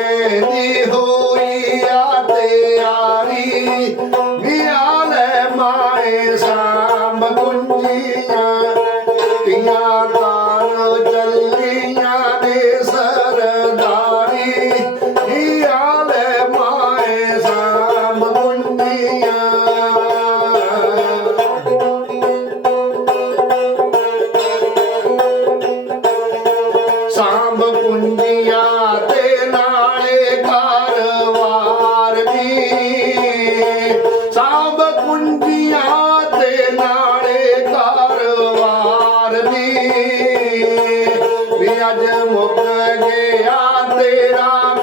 Candy.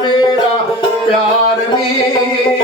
मेरा प्यार में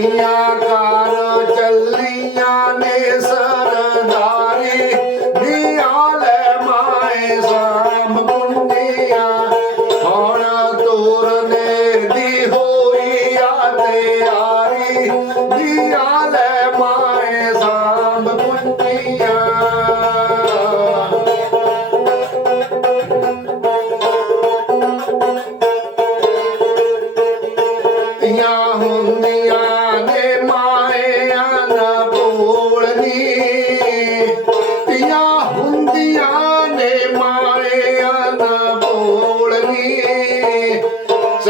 ਗਲੀਆਂ ਕਾਰ ਚੱਲੀਆਂ ਨੇ ਸਰਦਾਰੀ। ਦੀਆਂ ਲੈ ਮਾਏ ਸਾਮ ਮੁੰਡੀਆਂ ਹੁਣ ਤੋਰਨੇ ਦੀ ਹੋਈ ਆ ਤਿਆਰੀ ਦੀਆਂ ਲੈ ਮਾਏ ਸਾਮ ਮੁੰਡੀਆਂ Yeah.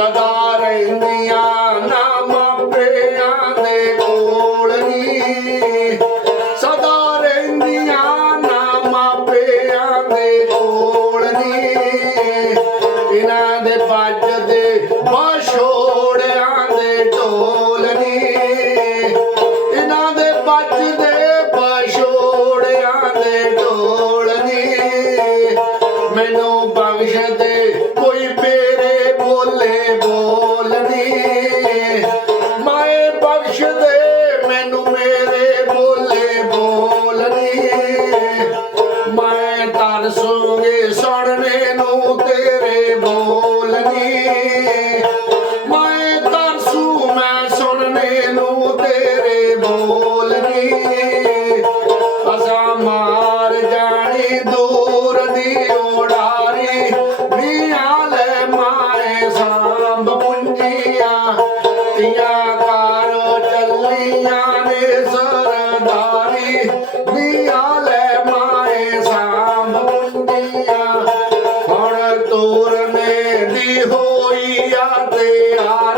ਸਦਾ ਰਹਿੰਦੀਆਂ ਨਾ ਮਾਪਿਆਂ ਦੇ ਕੋਲ ਹੀ। ਸਦਾ ਰਹਿੰਦੀਆਂ ਨਾ ਮਾਪਿਆਂ ਦੇ ਕੋਲ ਹੀ। ਇਹਨਾਂ ਦੇ ਪੱਜ ਦੇ ਬਾਸ਼ੋੜਿਆਂ ਦੇ ਢੋਲ Música Hallelujah.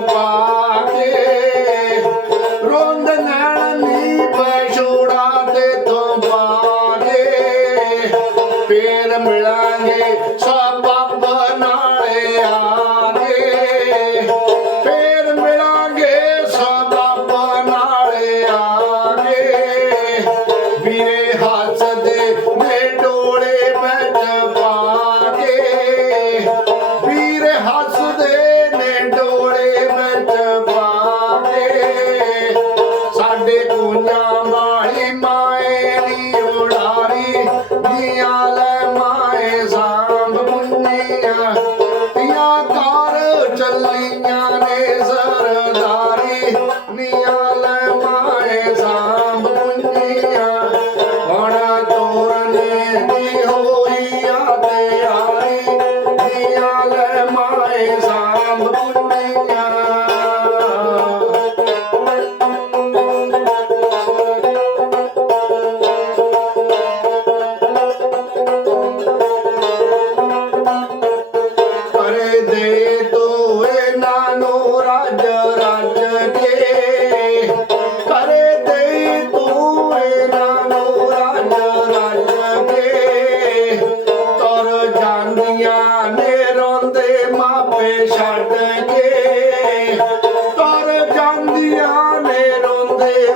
wow. കണ്ട്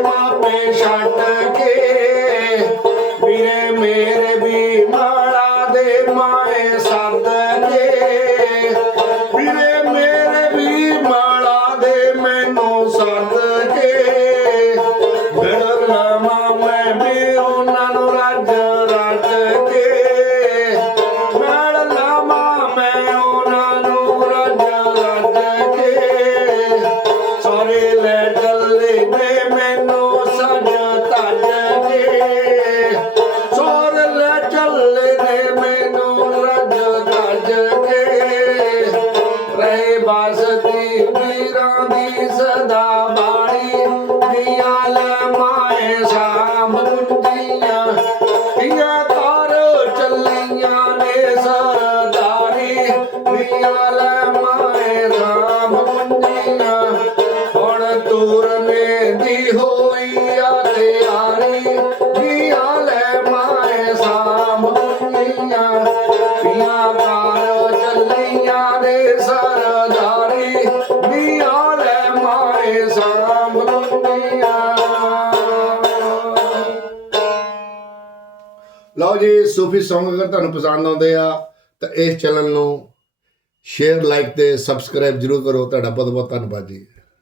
মা পেশাটা ਹੁਣ ਦੀ ਹੋਈ ਆ ਤਿਆਰੀ ਧੀਆਂ ਲੈ ਮਾਏ ਸਾਂਭ ਮੁੰਡੀਆਂ ਧੀਆਂ ਚੱਲੀਆਂ ਨੇ ਸਰਦਾਰੀ, ਧੀਆਂ ਲੈ ਮਾਏ ਸਾਂਭ ਲਓ ਜੀ, ਸੂਫੀ Song ਅਗਰ ਤੁਹਾਨੂੰ ਪਸੰਦ ਆਉਂਦੇ ਆ, ਤਾਂ ਇਸ ਚੈਨਲ ਨੂੰ ਸ਼ੇਅਰ, ਲਾਈਕ ਤੇ ਸਬਸਕ੍ਰਾਈਬ ਜਰੂਰ ਕਰੋ। ਤੁਹਾਡਾ ਬਹੁਤ ਬਹੁਤ ਧੰਨਵਾਦ ਜੀ।